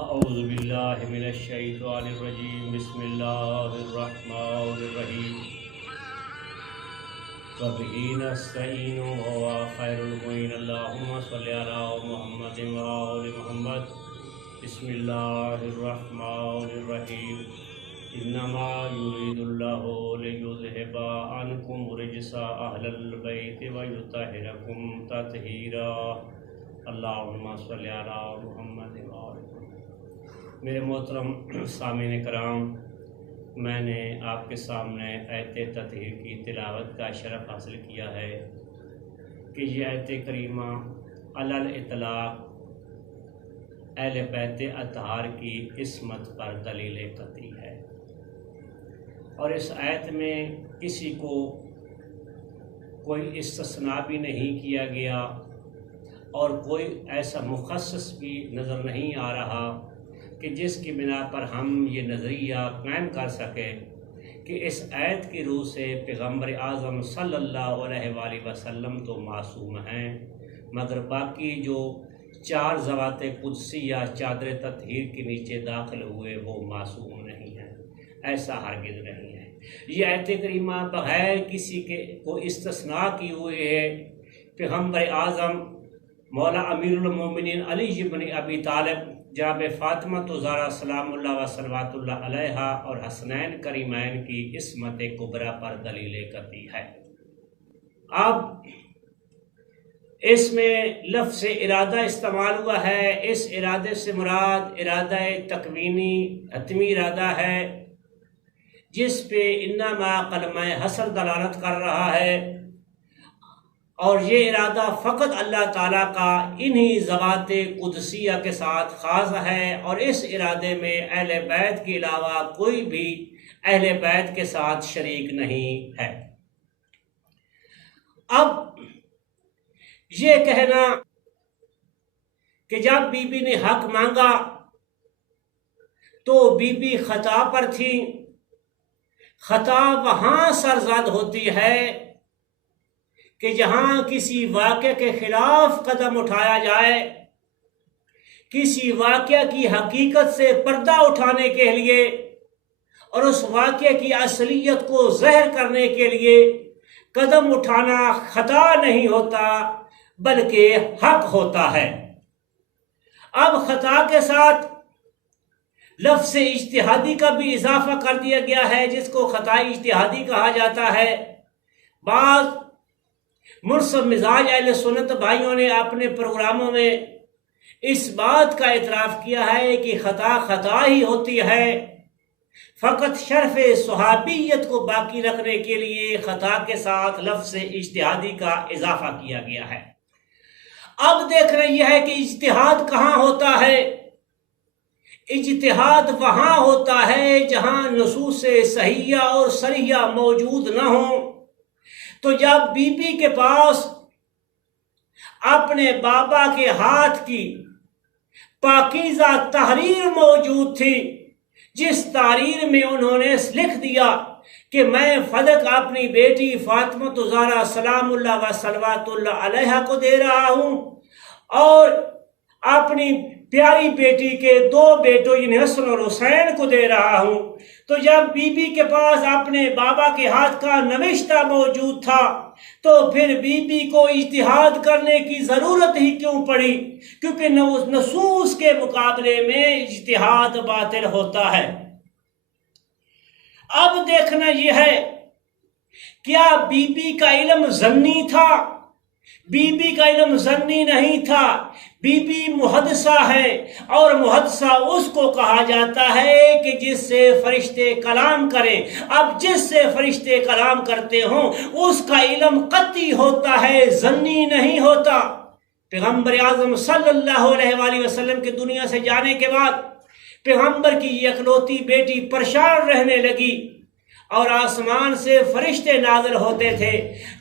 اعوذ باللہ من الشیطان الرجیم بسم اللہ الرحمن الرحیم وبہ نستعین وهو خیر المعین اللہم صلی علی محمد وآل محمد بسم اللہ الرحمن الرحیم انما یرید اللہ لیذہب عنکم رجس اہل البیت ویطہرکم تطہیرا اللہم صلی علی محمد وآل محمد۔ میرے محترم سامعین کرام، میں نے آپ کے سامنے آیت تطہیر کی تلاوت کا شرف حاصل کیا ہے کہ یہ آیت کریمہ علی الاطلاق اہل بیت اطہار کی عصمت پر دلیل قطعی ہے، اور اس آیت میں کسی کو کوئی استثناء بھی نہیں کیا گیا اور کوئی ایسا مخصص بھی نظر نہیں آ رہا کہ جس کی بنا پر ہم یہ نظریہ قائم کر سکیں کہ اس آیت کی روح سے پیغمبر اعظم صلی اللہ علیہ وآلہ وسلم تو معصوم ہیں، مگر باقی جو چار ذوات قدسیہ چادر تطہیر کے نیچے داخل ہوئے وہ معصوم نہیں ہیں، ایسا ہرگز نہیں ہے۔ یہ آیت کریمہ بغیر کسی کے کو استثناء کی ہوئی ہے۔ پیغمبر اعظم مولا امیر المومنین علی بن ابی طالب، جناب فاطمہ زہرا سلام اللہ و صلوات اللہ علیہا اور حسنین کریمین کی عصمت کبریٰ پر دلیل قطعی ہے۔ اب اس میں لفظ ارادہ استعمال ہوا ہے، اس ارادے سے مراد ارادہ تکوینی حتمی ارادہ ہے جس پہ انما کلمہ حصر دلالت کر رہا ہے، اور یہ ارادہ فقط اللہ تعالیٰ کا انہی ذوات قدسیہ کے ساتھ خاص ہے، اور اس ارادے میں اہل بیت کے علاوہ کوئی بھی اہل بیت کے ساتھ شریک نہیں ہے۔ اب یہ کہنا کہ جب بی بی نے حق مانگا تو بی بی خطا پر تھی، خطا وہاں سرزد ہوتی ہے کہ جہاں کسی واقعے کے خلاف قدم اٹھایا جائے، کسی واقعے کی حقیقت سے پردہ اٹھانے کے لیے اور اس واقعے کی اصلیت کو ظاہر کرنے کے لیے قدم اٹھانا خطا نہیں ہوتا بلکہ حق ہوتا ہے۔ اب خطا کے ساتھ لفظ اجتہادی کا بھی اضافہ کر دیا گیا ہے، جس کو خطا اجتہادی کہا جاتا ہے۔ بعض منصف مزاج اہل سنت بھائیوں نے اپنے پروگراموں میں اس بات کا اعتراف کیا ہے کہ خطا خطا ہی ہوتی ہے، فقط شرف صحابیت کو باقی رکھنے کے لیے خطا کے ساتھ لفظ اجتہادی کا اضافہ کیا گیا ہے۔ اب دیکھنا یہ ہے کہ اجتہاد کہاں ہوتا ہے؟ اجتہاد وہاں ہوتا ہے جہاں نصوص صحیحہ اور صریحہ موجود نہ ہوں۔ تو جب بی بی کے پاس اپنے بابا کے ہاتھ کی پاکیزہ تحریر موجود تھی، جس تحریر میں انہوں نے لکھ دیا کہ میں فدق اپنی بیٹی فاطمہ زہرا سلام اللہ و صلوات اللہ علیہا کو دے رہا ہوں، اور اپنی پیاری بیٹی کے دو بیٹوں یعنی حسن اور حسین کو دے رہا ہوں، تو جب بی بی کے پاس اپنے بابا کے ہاتھ کا نوشتہ موجود تھا تو پھر بی بی کو اجتہاد کرنے کی ضرورت ہی کیوں پڑی؟ کیونکہ نصوص کے مقابلے میں اجتہاد باطل ہوتا ہے۔ اب دیکھنا یہ ہے، کیا بی بی کا علم ظنی تھا؟ بی بی کا علم ظنی نہیں تھا، بی بی محدثہ ہے، اور محدثہ اس کو کہا جاتا ہے کہ جس سے فرشتے کلام کریں۔ اب جس سے فرشتے کلام کرتے ہوں اس کا علم قطعی ہوتا ہے، ظنی نہیں ہوتا۔ پیغمبر اعظم صلی اللہ علیہ وآلہ وسلم کے دنیا سے جانے کے بعد پیغمبر کی اکلوتی بیٹی پریشان رہنے لگی، اور آسمان سے فرشتے نازل ہوتے تھے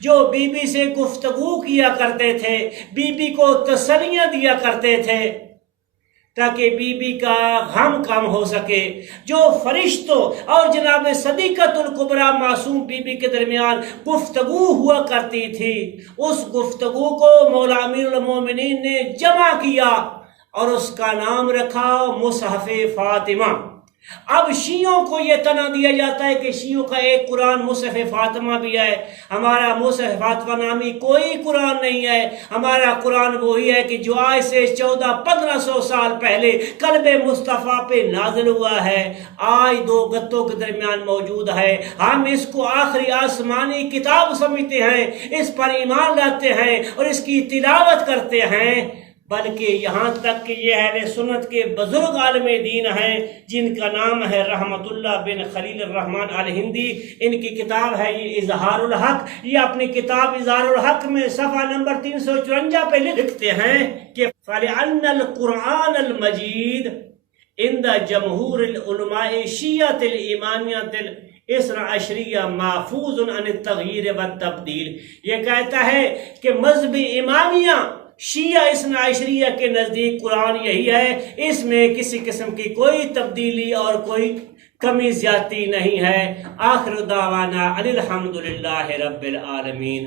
جو بی بی سے گفتگو کیا کرتے تھے، بی بی کو تسلیاں دیا کرتے تھے تاکہ بی بی کا غم کم ہو سکے۔ جو فرشتوں اور جناب صدیقۃ الکبریٰ معصوم بی بی کے درمیان گفتگو ہوا کرتی تھی، اس گفتگو کو مولا امیر المومنین نے جمع کیا اور اس کا نام رکھا مصحف فاطمہ۔ اب شیعوں کو یہ طعنہ دیا جاتا ہے کہ شیعوں کا ایک قرآن مصحف فاطمہ بھی ہے، ہمارا مصحف فاطمہ نامی کوئی قرآن نہیں ہے، ہمارا قرآن وہی ہے کہ جو آج سے 1400-1500 سال پہلے قلب مصطفیٰ پہ نازل ہوا ہے، آج دو گتوں کے درمیان موجود ہے۔ ہم اس کو آخری آسمانی کتاب سمجھتے ہیں، اس پر ایمان لاتے ہیں اور اس کی تلاوت کرتے ہیں، بلکہ یہاں تک کہ یہ اہل سنت کے بزرگ عالم دین ہیں جن کا نام ہے رحمت اللہ بن خلیل الرحمن الہندی، ان کی کتاب ہے یہ اظہار الحق۔ یہ اپنی کتاب اظہار الحق میں صفحہ نمبر 354 پہ لکھتے ہیں کہ فَلِأَنَّ الْقُرْآنَ الْمَجِيدَ عند جمہور العلماء شیعۃ الامامیۃ الاثنا عشریہ محفوظ عن التغییر والتبدیل۔ یہ کہتا ہے کہ مذہب امامیہ شیعہ اثنا عشریہ کے نزدیک قرآن یہی ہے، اس میں کسی قسم کی کوئی تبدیلی اور کوئی کمی زیادتی نہیں ہے۔ آخر دعوانا ان الحمد للہ رب العالمین۔